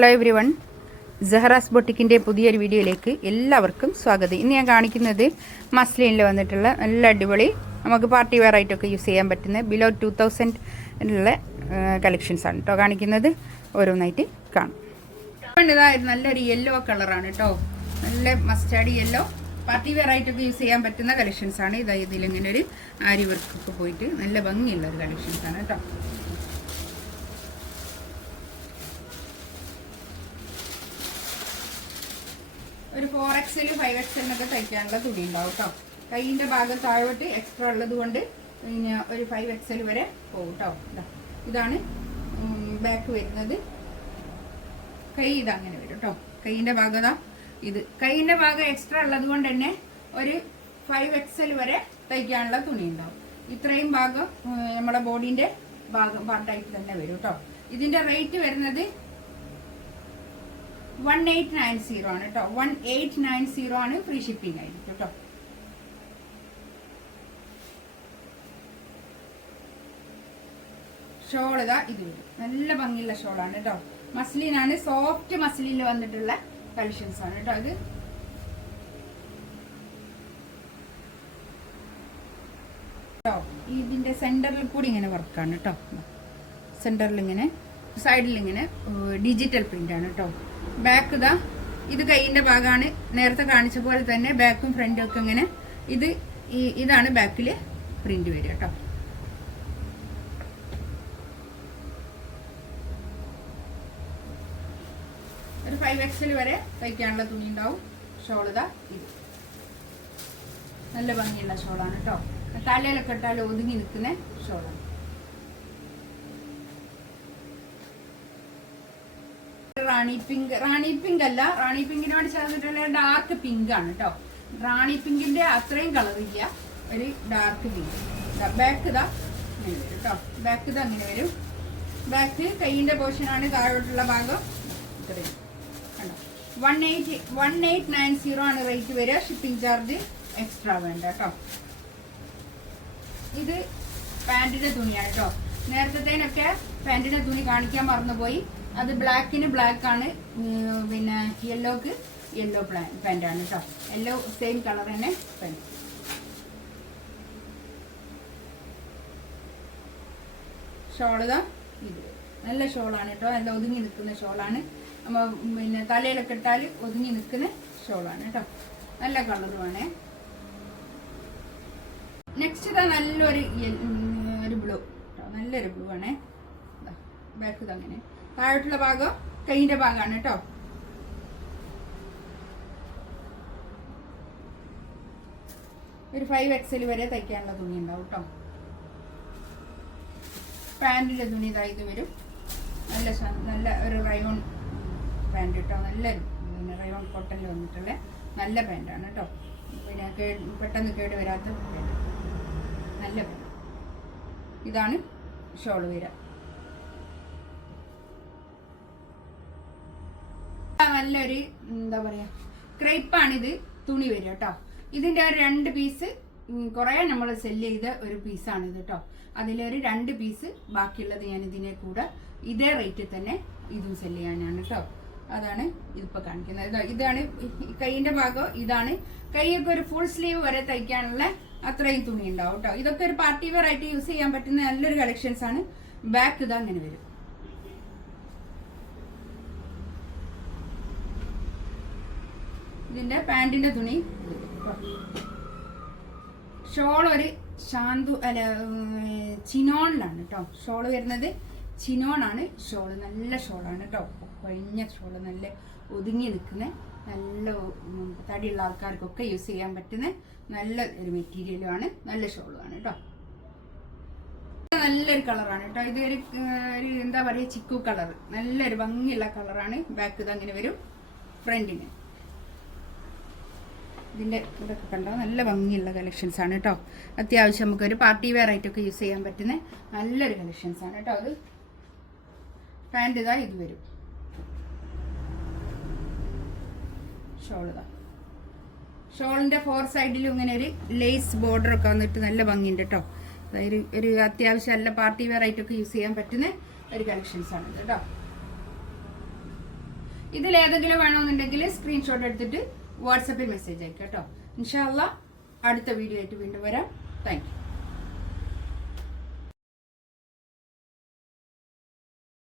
Hello every one, സഹറാസ് ബൊട്ടിക്കിൻ്റെ പുതിയൊരു വീഡിയോയിലേക്ക് എല്ലാവർക്കും സ്വാഗതം. ഇന്ന് ഞാൻ കാണിക്കുന്നത് മസ്ലിനിൽ വന്നിട്ടുള്ള നല്ല അടിപൊളി നമുക്ക് പാർട്ടി വെയർ ആയിട്ടൊക്കെ യൂസ് ചെയ്യാൻ പറ്റുന്ന ബിലോ 2000 കളക്ഷൻസാണ് കേട്ടോ കാണിക്കുന്നത്. ഓരോന്നായിട്ട് കാണും. ഇതായിരുന്നു നല്ലൊരു യെല്ലോ കളറാണ് കേട്ടോ, നല്ല മസ്റ്റാർഡ് യെല്ലോ പാർട്ടി വെയർ ആയിട്ടൊക്കെ യൂസ് ചെയ്യാൻ പറ്റുന്ന കളക്ഷൻസാണ്. ഇതിലിങ്ങനെ ഒരു ആരി വർക്കൊക്കെ പോയിട്ട് നല്ല ഭംഗിയുള്ള ഒരു കളക്ഷൻസാണ് കേട്ടോ. ഒരു 4XL 5XL തയ്ക്കാനുള്ള തുണി ഉണ്ടാവും കേട്ടോ. കൈയിൻ്റെ ഭാഗം താഴോട്ട് എക്സ്ട്രാ ഉള്ളത് കൊണ്ട് പിന്നെ ഒരു 5XL വരെ പോകും കേട്ടോ. ഇതാണ് ബാക്ക് വരുന്നത്. കൈ ഇതങ്ങനെ വരും കേട്ടോ. കൈയിൻ്റെ ഭാഗത ഇത് കൈയിൻ്റെ ഭാഗം എക്സ്ട്രാ ഉള്ളത് കൊണ്ട് തന്നെ ഒരു 5XL വരെ തയ്ക്കാനുള്ള തുണി ഉണ്ടാവും. ഇത്രയും ഭാഗം നമ്മുടെ ബോഡീൻ്റെ ഭാഗം പാർട്ടായിട്ട് തന്നെ വരും കേട്ടോ. ഇതിൻ്റെ റേറ്റ് വരുന്നത് 1890 ആണ് കേട്ടോ. 1890 ആണ്. ഫ്രീ ഷിപ്പിംഗ് ആയിരിക്കും കേട്ടോ. ഷോൾ ഇതാ ഇത് വരും. നല്ല ഭംഗിയുള്ള ഷോളാണ് കേട്ടോ. മസ്ലിനാണ്, സോഫ്റ്റ് മസ്ലിനിൽ വന്നിട്ടുള്ള കളക്ഷൻസ് ആണ് കേട്ടോ. അത് ഇതിന്റെ സെന്ററിൽ കൂടി ഇങ്ങനെ വർക്കാണ് കേട്ടോ. സെന്ററിൽ ഇങ്ങനെ സൈഡിൽ ഇങ്ങനെ ഡിജിറ്റൽ പ്രിന്റ് ആണ് കേട്ടോ. ബാക്ക് ഇതാ ഇത് കൈയിന്റെ ഭാഗമാണ്. നേരത്തെ കാണിച്ച പോലെ തന്നെ ബാക്കും ഫ്രണ്ടും ഒക്കെ ഇങ്ങനെ ഇതാണ് ബാക്കിൽ പ്രിന്റ് വരിക കേട്ടോ. ഒരു 5XL വരെ തയ്ക്കാനുള്ള തുണി ഉണ്ടാവും. ഷോൾ ഇതാ ഇത് നല്ല ഭംഗിയുള്ള ഷോളാണ് കേട്ടോ. തലയിലൊക്കെ ഇട്ടാൽ ഒതുങ്ങി നിൽക്കുന്ന ഷോളാണ്. റാണി പിങ്ക് അല്ല, റാണി പിങ്കിനോട് ചേർന്നിട്ടുള്ള ഡാർക്ക് പിങ്ക് ആണ് കേട്ടോ. റാണി പിങ്കിന്റെ അത്രയും കളറില്ല, ഒരു ഡാർക്ക് പിങ്ക്. ബാക്ക് ഇതാ ഇങ്ങനെ വരും കേട്ടോ. ബാക്ക് ഇത് അങ്ങനെ വരും. ബാക്ക് കൈയിന്റെ പോർഷൻ ആണ്. താഴോട്ടുള്ള ഭാഗം ഇത്രയും കണ്ടോ. 1890 ആണ് റേറ്റ് വരിക. ഷിപ്പിംഗ് ചാർജ് എക്സ്ട്രാ വേണ്ട കേട്ടോ. ഇത് പാന്റിന്റെ തുണിയാണ് കേട്ടോ. നേരത്തേനൊക്കെ പാന്റിന്റെ തുണി കാണിക്കാൻ മറന്നുപോയി. അത് ബ്ലാക്കിന് ബ്ലാക്ക് ആണ്, പിന്നെ യെല്ലോക്ക് യെല്ലോ പാന്റ് ആണ് കേട്ടോ. യെല്ലോ സെയിം കളർ തന്നെ പാന്റ്. ഷോള് ഇത് നല്ല ഷോളാണ് കേട്ടോ. നല്ല ഒതുങ്ങി നിൽക്കുന്ന ഷോളാണ്. നമ്മൾ പിന്നെ തലയിലൊക്കെ ഇട്ടാൽ ഒതുങ്ങി നിൽക്കുന്ന ഷോളാണ് കേട്ടോ. നല്ല കളറുമാണ്. നെക്സ്റ്റ് ഇതാ നല്ലൊരു ബ്ലൂ കേട്ടോ. നല്ലൊരു ബ്ലൂ ആണ്. ബാക്ക് ഇതങ്ങനെ. താഴോട്ടുള്ള ഭാഗം കൈയിന്റെ ഭാഗമാണ് കേട്ടോ. ഒരു 5XL വരെ തയ്ക്കാനുള്ള തുണി ഉണ്ടാവും കേട്ടോ. പാന്റിന്റെ തുണി ഇത് വരും. നല്ല ഒരു റയോൺ പാന്റ് കേട്ടോ. നല്ലൊരു പിന്നെ റയോൺ കോട്ടണിൽ വന്നിട്ടുള്ള നല്ല പാന്റാണ് കേട്ടോ. പിന്നെ പെട്ടെന്ന് കേട് വരാത്ത നല്ല പാന്റ്. ഇതാണ് ഷോള് വരിക. നല്ലൊരു എന്താ പറയാ ക്രേപ്പാണിത് തുണി വരിക കേട്ടോ. ഇതിന്റെ ഒരു 2 പീസ് കുറെ നമ്മൾ സെല്ല് ചെയ്ത ഒരു പീസാണ് ഇത് കേട്ടോ. അതിലൊരു 2 പീസ് ബാക്കിയുള്ളത് ഞാൻ ഇതിനെ കൂടെ ഇതേ റേറ്റിൽ തന്നെ ഇതും സെല്ല് ചെയ്യാനാണ് കേട്ടോ. അതാണ് ഇതിപ്പോ കാണിക്കുന്നത്. ഇതാണ് കൈയിന്റെ ഭാഗം. ഇതാണ് കൈയൊക്കെ ഒരു ഫുൾ സ്ലീവ് വരെ തയ്ക്കാനുള്ള അത്രയും തുണി ഉണ്ടാവും കേട്ടോ. ഇതൊക്കെ ഒരു പാർട്ടി വെയർ ആയിട്ട് യൂസ് ചെയ്യാൻ പറ്റുന്ന നല്ലൊരു കളക്ഷൻസ് ആണ്. ബാക്ക് ഇതാ അങ്ങനെ വരും. ഇതിന്റെ പാന്റിന്റെ തുണി. ഷോൾ ഒരു ചിനോണിലാണ് കേട്ടോ. ഷോള് വരുന്നത് ചിനോണാണ്. ഷോള് നല്ല ഷോളാണ് കേട്ടോ. കഴിഞ്ഞ ഷോള് നല്ല ഒതുങ്ങി നിൽക്കുന്ന നല്ല തടിയുള്ള ആൾക്കാർക്കൊക്കെ യൂസ് ചെയ്യാൻ പറ്റുന്ന നല്ല ഒരു മെറ്റീരിയലുമാണ്. നല്ല ഷോളുമാണ് കേട്ടോ. നല്ലൊരു കളറാണ് കേട്ടോ. ഇതൊരു എന്താ പറയുക ചിക്കു കളർ. നല്ലൊരു ഭംഗിയുള്ള കളറാണ്. ബാക്ക് ഇത് അങ്ങനെ വരും. ഫ്രണ്ടിന് ഇതിൻ്റെ ഇതൊക്കെ കണ്ടോ. നല്ല ഭംഗിയുള്ള കളക്ഷൻസ് ആണ് കേട്ടോ. അത്യാവശ്യം നമുക്കൊരു പാർട്ടി വെയർ ആയിട്ടൊക്കെ യൂസ് ചെയ്യാൻ പറ്റുന്ന നല്ലൊരു കളക്ഷൻസ് ആണ് കേട്ടോ. അത് പാൻറ് ഇതാ ഇത് വരും. ഷോൾ ഇതാ. ഷോളിൻ്റെ 4 സൈഡിലും ഇങ്ങനെ ഒരു ലേസ് ബോർഡർ ഒക്കെ വന്നിട്ട് നല്ല ഭംഗിയുണ്ട് കേട്ടോ. അതായത് ഒരു അത്യാവശ്യം നല്ല പാർട്ടി വെയർ ആയിട്ടൊക്കെ യൂസ് ചെയ്യാൻ പറ്റുന്ന ഒരു കളക്ഷൻസ് ആണ് കേട്ടോ. ഇതിലേതെങ്കിലും വേണമെന്നുണ്ടെങ്കിൽ സ്ക്രീൻഷോട്ട് എടുത്തിട്ട് വാട്സപ്പിൽ മെസ്സേജ് അയക്കാം കേട്ടോ. ഇൻഷാ അല്ലാഹ് അടുത്ത വീഡിയോ ആയിട്ട് വീണ്ടും വരാം. Thank you.